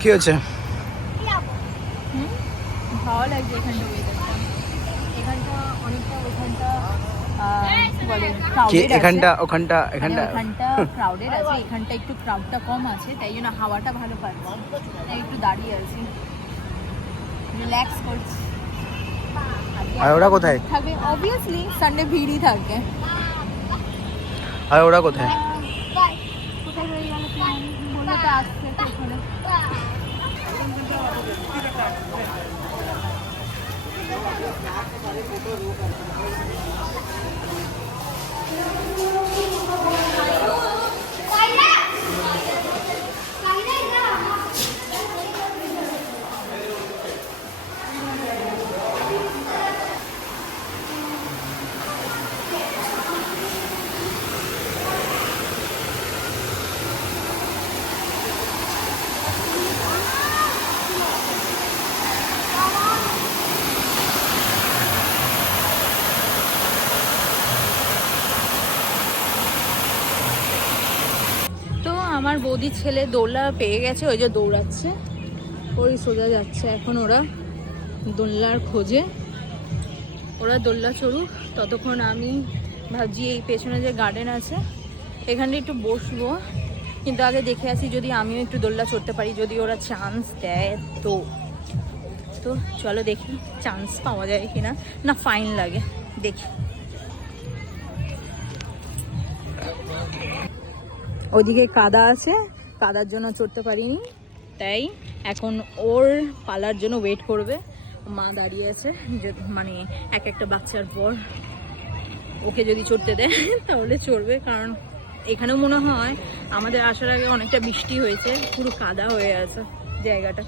কি হয়েছে? ভালো লাগছে এখানটা ওয়েদারটা এখানটা অনেকটা ওখানটা কি। এখানটা ওখানটা এখানটা? ক্রাউডেড আছে। এখানটা একটু ক্রাউডটা কম আছে তাই জন্য হাওয়াটা ভালো পাচ্ছি। তাই একটু দাঁড়িয়ে আছি। রিল্যাক্স করছি। আর ওরা কোথায়? থাকবে। অবভিয়াসলি সানডে ভিড়ই থাকবে আর ওরা কোথায়? কোথায় রয়ে গেল আমার ছেলে দোলনা পেয়ে গেছে, ওই যে দৌড়াচ্ছে। ওই সোজা যাচ্ছে এখন ওরা দোলনার খোঁজে। ওরা দোলনা চড়ুক, ততক্ষণ আমি ভাবছি এই পেছনে যে গার্ডেন আছে এখানটা একটু বসবো। কিন্তু আগে দেখে আসি যদি আমিও একটু দোলনা চড়তে পারি, যদি ওরা চান্স দেয় তো। তো চলো দেখি চান্স পাওয়া যায় কিনা। না ফাইন লাগে, দেখি। ওইদিকে কাদা আছে, কাদার জন্য চড়তে পারিনি। তাই এখন ওর পালার জন্য ওয়েট করবে। মা দাঁড়িয়ে আছে, যে মানে এক একটা বাচ্চার পর। ওকে যদি চড়তে দেয়, তাহলে চড়বে, কারণ এখানেও মনে হয় আমাদের আসার আগে অনেকটা বৃষ্টি হয়েছে, পুরো কাদা হয়ে আছে জায়গাটা,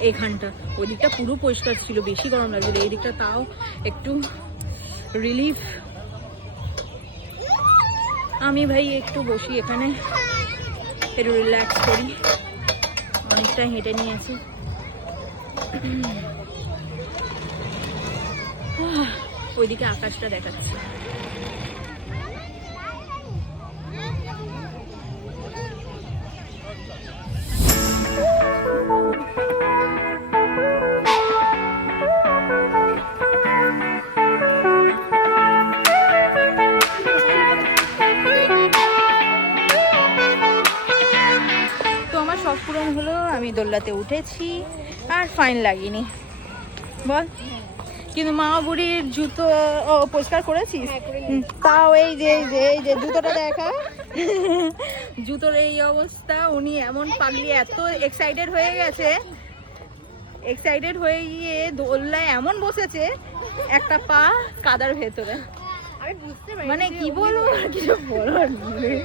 এখানটা। ওই দিকটা পুরো পরিষ্কার ছিল, বেশি গরম লাগছিল এই দিকটা তাও একটু রিলিফ আমি ভাই একটু বসি এখানে। একটু রিল্যাক্স করি। অনেকটা হেঁটে নিয়েছি। ওইদিকে আকাশটা দেখাচ্ছে। তো আমি উঠেছি আর ফাইন লাগেনি। বল। কিন্তু মা বুড়ির জুতো ও পরিষ্কার করেছিস? হুম, তাও এই যে এই যে এই যে জুতোটা দেখা জুতোর এই অবস্থা উনি এমন পাগলি এত এক্সাইটেড হয়ে গেছে। এক্সাইটেড হয়ে গিয়ে দোল্লায় এমন বসেছে একটা পা কাদার ভেতরে। মানে কি বলব? আর কিছু বলার নেই।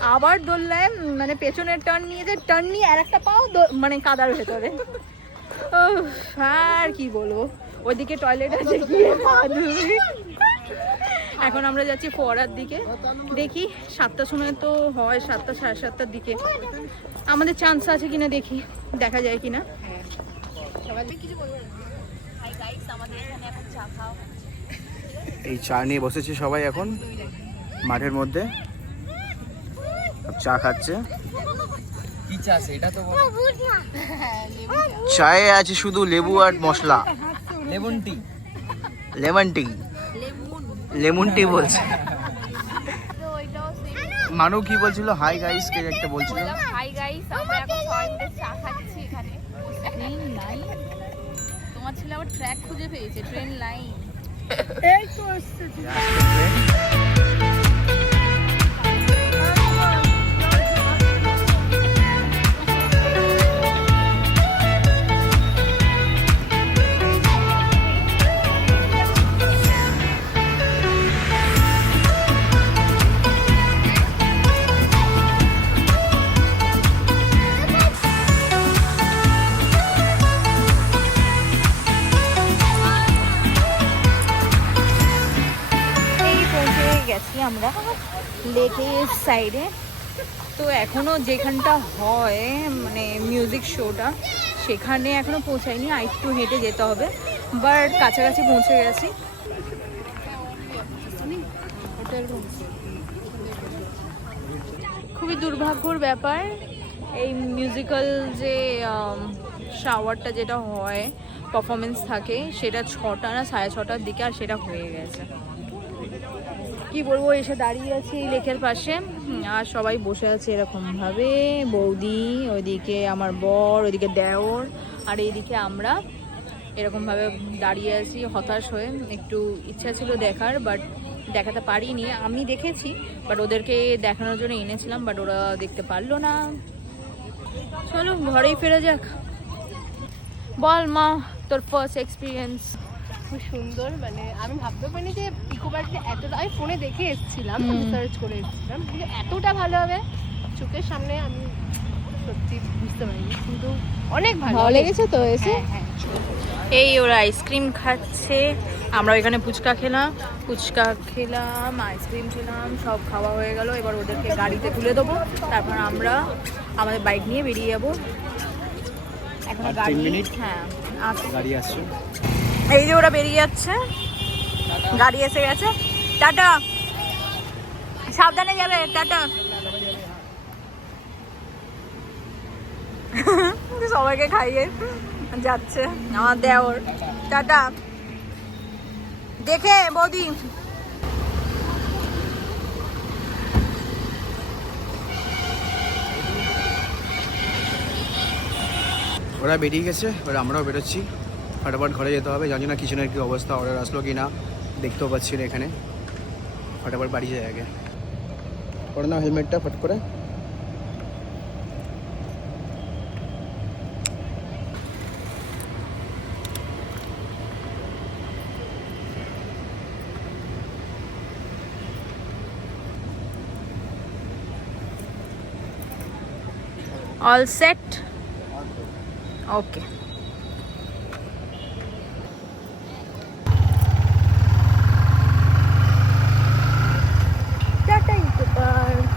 আবার দোল্লায় মানে পেছনের টার্ন নিয়েছে টার্ন নিয়ে আর একটা পাও দো- মানে কাদার ভেতরে। উফ, আর কি বলব? ওইদিকে টয়লেট আছে গিয়ে পা ধুবি। এখন আমরা যাচ্ছি ফোয়ারার দিকে। দেখি সাতটার সময় তো হয় সাতটা সাড়ে সাতটার দিকে। আমাদের চান্স আছে কিনা দেখি দেখা যায় কিনা। এই চা নিয়ে বসেছে সবাই এখন মাঠের মধ্যে। চা খাচ্ছে। কি চাষ এটা তো বলো। চায়ে আছে শুধু লেবু আর মশলা। Lemon tea. Lemon tea. Lemon tea বলছে। মানু কি বলছিল? হাই গাইস কে একটা বলছিল? হাই গাইস আমরা এখন চা খাচ্ছি এখানে। ট্রেন লাইন তোমার ছেলে আবার ট্র্যাক খুঁজে পেয়েছে ট্রেন লাইন এই সাইডে তো এখনও যেখানটা হয় মানে মিউজিক শোটা সেখানে এখনও পৌঁছায়নি। আর একটু হেঁটে যেতে হবে। বাট কাছাকাছি পৌঁছে গেছি। খুবই দুর্ভাগ্যর ব্যাপার, এই মিউজিক্যাল যে শাওয়ারটা যেটা হয় পারফরমেন্স থাকে, সেটা ছটা না, সাড়ে ছটার দিকে আর সেটা হয়ে গেছে। কি বলব, এসে দাঁড়িয়ে আছি লেকের পাশে। আর সবাই বসে আছে এরকম ভাবে বৌদি, ওইদিকে আমার বর, ওইদিকে দেওর, আর এইদিকে আমরা এরকম ভাবে দাঁড়িয়ে আছি, হতাশ হয়ে। একটু ইচ্ছা ছিল দেখার, বাট দেখাতে পারিনি। আমি দেখেছি, বাট ওদেরকে দেখানোর জন্য এনেছিলাম, বাট ওরা দেখতে পারল না। চলো, ঘরেই ফেরা যাক। বল মা, তোর ফার্স্ট এক্সপিরিয়েন্স খুব সুন্দর মানে আমি ভাবতে পারিনি যে ইকো পার্কটা এতটা আমি ফোনে দেখে এসেছিলাম। সার্চ করে এসেছিলাম কিন্তু এতটা ভালো হবে চোখের সামনে আমি সত্যি বুঝতে পারিনি কিন্তু অনেক ভালো লেগেছে তো এসে? হ্যাঁ হ্যাঁ এই ওরা আইসক্রিম খাচ্ছে আমরা ওইখানে ফুচকা খেলাম ফুচকা খেলাম আইসক্রিম খেলাম সব খাওয়া হয়ে গেল এবার ওদেরকে গাড়িতে তুলে দেবো তারপর আমরা আমাদের বাইক নিয়ে বেরিয়ে যাব। এখন গাড়ি হ্যাঁ। গাড়ি আসছে। এই যে ওরা বেরিয়ে যাচ্ছে। গাড়ি এসে গেছে। টাটা। সাবধানে যাবে, টাটা। সবাইকে খাইয়ে যাচ্ছে। আমার দেওর। টাটা। দেখে, বৌদি। ওরা বেরিয়ে গেছে, এবার আমরাও বেরোচ্ছি। ফটাফট ঘরে যেতে হবে জানি না কিচেনের কি অবস্থা অর্ডার আসলো কি না দেখতেও পাচ্ছি না এখানে। ফটাফট বাড়ি যায় আগে। পরে না হেলমেটটা ফট করে। All set okay Tata eco park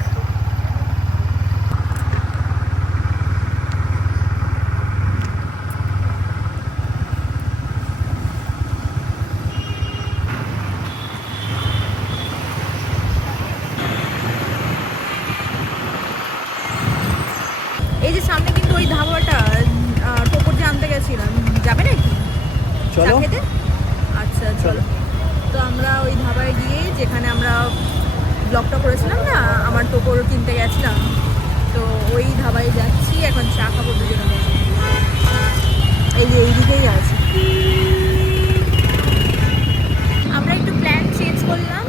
এই যে সামনে কিন্তু ওই ধাবাটা আহ, টোপর যে আনতে গেছিলাম যাবে নাকি চা চলো। আচ্ছা চলো। তো আমরা ওই ধাবায় গিয়ে যেখানে আমরা ব্লগটা করেছিলাম না আমার টোপর কিনতে গেছিলাম তো ওই ধাবায় যাচ্ছি এখন চা খাব দুজনে। এই যে এইদিকেই আছে। আমরা একটু প্ল্যান চেঞ্জ করলাম।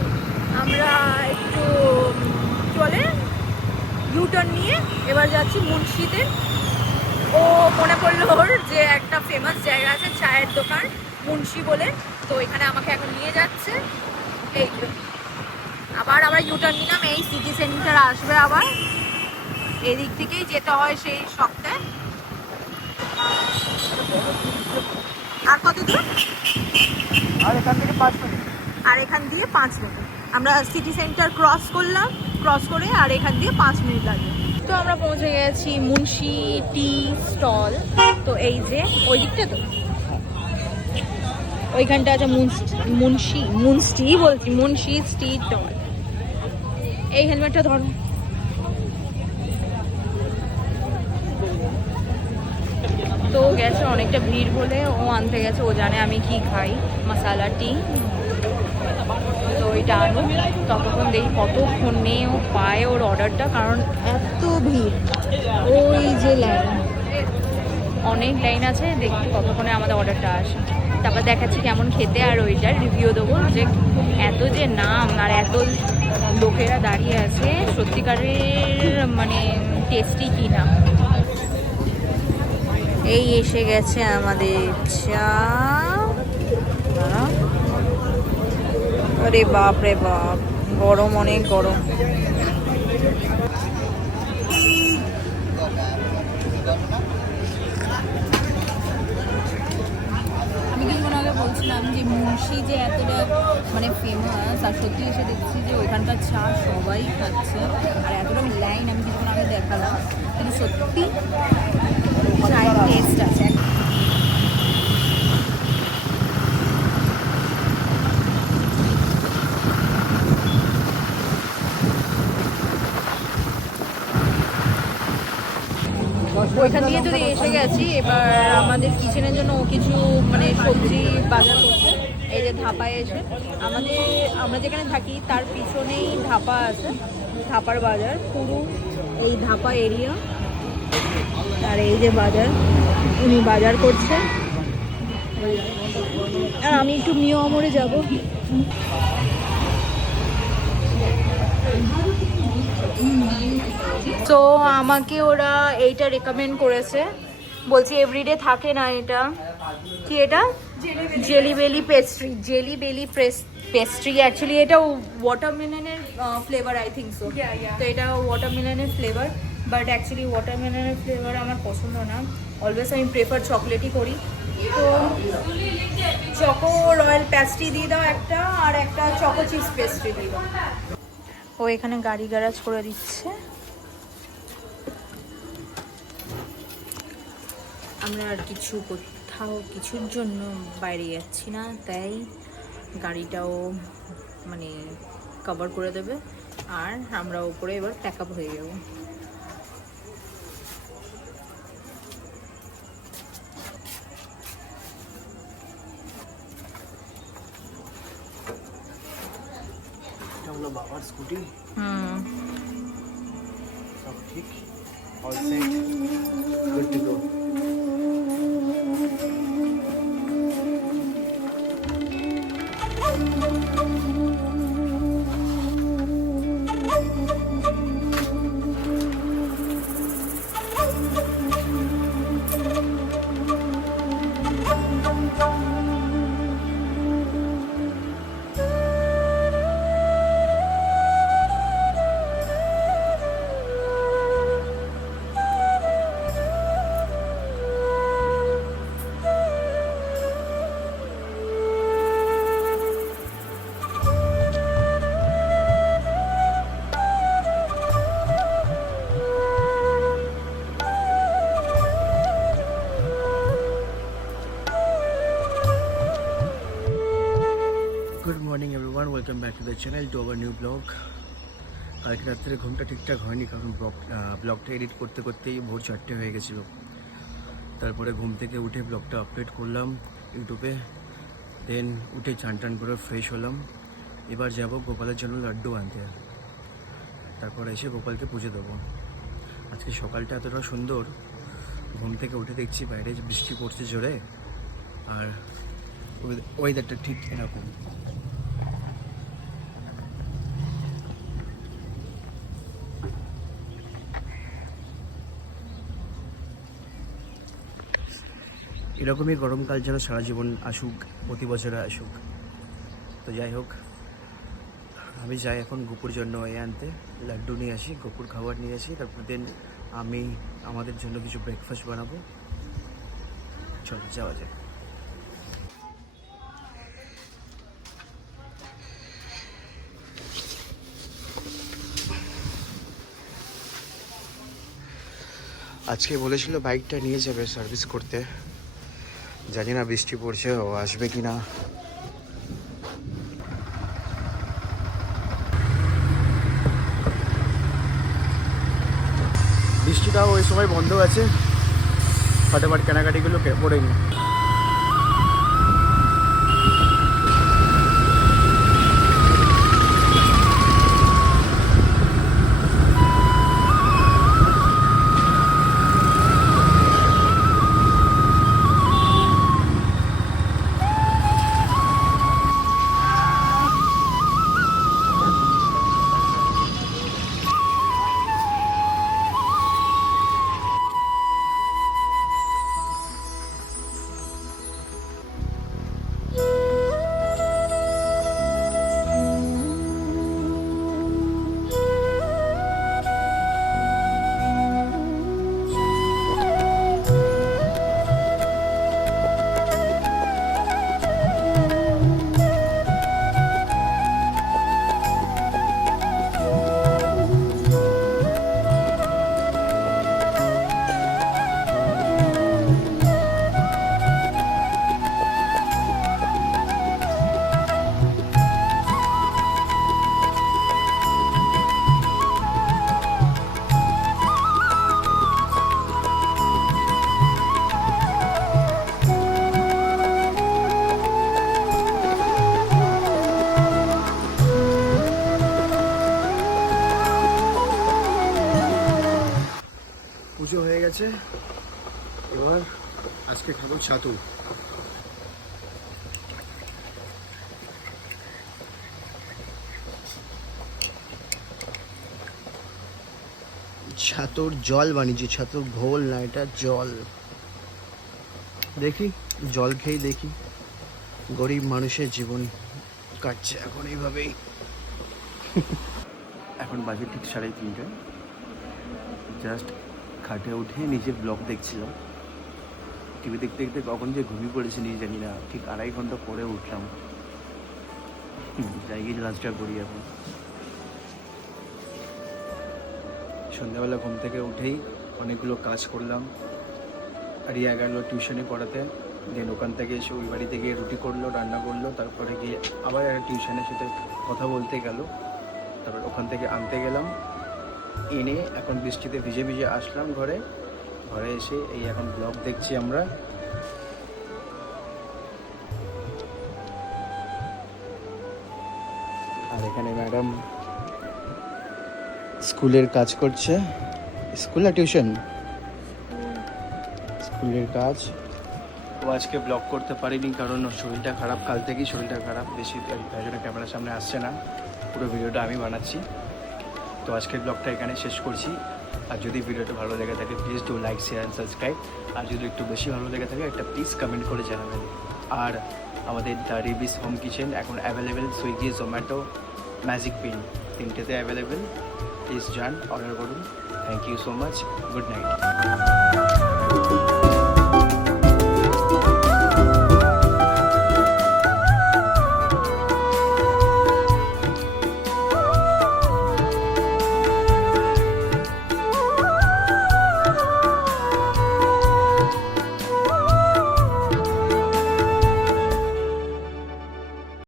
আমরা একটু চলে ইউটার্ন নিয়ে এবার যাচ্ছি মুন্সিতে। ও মনে পড়ল ওর একটা ফেমাস জায়গা আছে চায়ের দোকান মুন্সি বলে। তো এখানে আমাকে এখন নিয়ে যাচ্ছে। এই। আবার আমরা ইউটার্ন নিলাম এই সিটি সেন্টার আসবে আবার। এই দিক থেকেই যেতে হয় সেই সপ্তাহে আর কত দূর? আর এখান থেকে পাঁচ মিনিট। আর এখান দিয়ে পাঁচ মিনিট। আমরা সিটি সেন্টার ক্রস করলাম ক্রস করে আর এখান দিয়ে পাঁচ মিনিট লাগবে। তো আমরা পৌঁছে গেছি মুন্সি টি স্টল। তো এই যে ওই দিকটা তো? ওইখানটা আছে মুন্স- মুন্সি বলছি, মুন্সি টি স্টল এই হেলমেটটা ধরো। তো গেছে অনেকটা ভিড় বলে, ও আনতে গেছে, ও জানে আমি কি খাই, মশালা টি। তো ওইটা আনো। ততক্ষণ দেখি কতক্ষণে ও পায় ওর অর্ডারটা কারণ এত ভিড়। ওই যে লাইন অনেক লাইন আছে দেখি কতক্ষণে আমাদের অর্ডারটা আসে। তারপর দেখাচ্ছি কেমন খেতে আর ওইটার রিভিউ দেবো যে এত যে নাম আর এত লোকেরা দাঁড়িয়ে আছে সত্যিকারের মানে টেস্টি কি না এই এসে গেছে আমাদের চা। আরে বাপ রে বাপ গরম অনেক গরম আমি বলছিলাম যে মুন্সি যে এতটা মানে ফেমাস আর সত্যি এসে দেখছি যে ওইখানকার চা সবাই খাচ্ছে, আর এতটা লাইন আমি কিছুক্ষণ আগে দেখালাম, কিন্তু সত্যি চায়ের টেস্ট আছে ওইখান দিয়ে তো এসে গেছি। এবার আমাদের কিচেনের জন্য কিছু মানে সবজি বাজার করছে। এই যে ধাপায় এসে। আমাদের, আমরা যেখানে থাকি, তার পিছনেই ধাপা আছে। ধাপার বাজার, পুরো, এই ধাপা এরিয়া আর এই যে বাজার, উনি বাজার করছে। আর আমি একটু মিও আমরে যাব। তো আমাকে ওরা এইটা রেকমেন্ড করেছে। বলছি এভরিডে থাকে না এটা? কি এটা? Jelly belly pastry jelly belly pastry actually এটা ওয়াটারমেলনের ফ্লেভার আই থিঙ্ক সো তো এটা ওয়াটারমেলনের ফ্লেভার বাট অ্যাকচুয়ালি ওয়াটারমেলনের ফ্লেভার আমার পছন্দ না। অলওয়েজ আমি প্রেফার চকলেটই করি। তো চকো রয়্যাল পেস্ট্রি দিয়ে দাও একটা আর একটা চকো চিজ পেস্ট্রি দিয়ে দাও। ও এখানে গাড়ি গ্যারাজ করে দিচ্ছে। আমরা আর কিছু কোথাও কিছুর জন্য বাইরে যাচ্ছি না তাই গাড়িটাও মানে কভার করে দেবে আর আমরা উপরে এবার প্যাক আপ হয়ে যাব। হলো বাবার স্কুটি। হুম। সব ঠিক। All set good to go to the channel to our new blog. কালকে রাত্রে ঘুমটা ঠিকঠাক হয়নি, কারণ ব্লগ ব্লগটা এডিট করতে করতেই ভোর চারটে হয়ে গেছিল। তারপরে ঘুম থেকে উঠে ব্লগটা আপলোড করলাম ইউটিউবে। দেন উঠে চান টান করে ফ্রেশ হলাম। এবার যাব গোপালের জন্য লাড্ডু আনতে। তারপর এসে গোপালকে পুজো দেবো। আজকে সকালটা এতটা সুন্দর, ঘুম থেকে উঠে দেখছি বাইরে বৃষ্টি পড়ছে জোরে। আর ওয়েদারটা ঠিক এরকম। এরকমই গরমকাল যেন সারা জীবন আসুক, প্রতি বছরে আসুক। তো যাই হোক, আমি যাই এখন গোপুর জন্য এ আনতে। লাড্ডু নিয়ে আসি, গোপুর খাবার নিয়ে আসি, তারপর দেন আমি আমাদের জন্য কিছু ব্রেকফাস্ট বানাবো। চল, যাওয়া যাক। আজকে বলেছিল বাইকটা নিয়ে যাবে সার্ভিস করতে। জানি না বৃষ্টি পড়ছে, ও আসবে কি না বৃষ্টিটাও ওই সময় বন্ধ আছে। ফটাফট কেনাকাটিগুলো কে- করে নি ও ছাতু। ছাতুর জল বানিয়েছি, ছাতুর ঘোল না, এটা জল। দেখি, জল খেয়ে দেখি। গরিব মানুষের জীবন কাটছে এখন এইভাবেই। এখন বাজে ঠিক সাড়ে তিনটে। জাস্ট খাটে উঠে নিজের ব্লগ দেখছিলাম। টিভি দেখতে দেখতে কখন যে ঘুমিয়ে পড়েছি, নিজে জানি না। ঠিক আড়াই ঘণ্টা পরে উঠলাম। যাই গিয়ে লাঞ্চটা করি এখন। সন্ধ্যাবেলা ঘুম থেকে উঠেই অনেকগুলো কাজ করলাম। রিয়া গেল টিউশনে পড়াতে। দেন ওখান থেকে এসে ওই বাড়িতে গিয়ে রুটি করল, রান্না করল। তারপরে গিয়ে আবার একটা টিউশনের সাথে কথা বলতে গেল। তারপর ওখান থেকে আনতে গেলাম। এনে এখন বৃষ্টিতে ভিজে ভিজে আসলাম ঘরে। ঘরে এসে এই এখন ব্লগ দেখছি আমরা। আর এখানে ম্যাডাম স্কুলের কাজ করছে। স্কুল আর টিউশন স্কুলের কাজ। ও আজকে ব্লগ করতে পারিনি কারণ শরীরটা খারাপ, কাল থেকেই শরীরটা খারাপ। বেশি তাই ক্যামেরার সামনে আসছে না। পুরো ভিডিওটা আমি বানাচ্ছি। তো আজকের ব্লগটা এখানে শেষ করছি। আর যদি ভিডিওটা ভালো লেগে থাকে please do like share and subscribe আর যদি একটু বেশি ভালো লেগে থাকে, একটা প্লিজ কমেন্ট করে জানাবেন। আর আমাদের দ্য রিবিস হোম কিচেন এখন available Swiggy Zomato magic pin তিনটেতে অ্যাভেলেবেল প্লিজ যান অর্ডার করুন। Thank you so much good night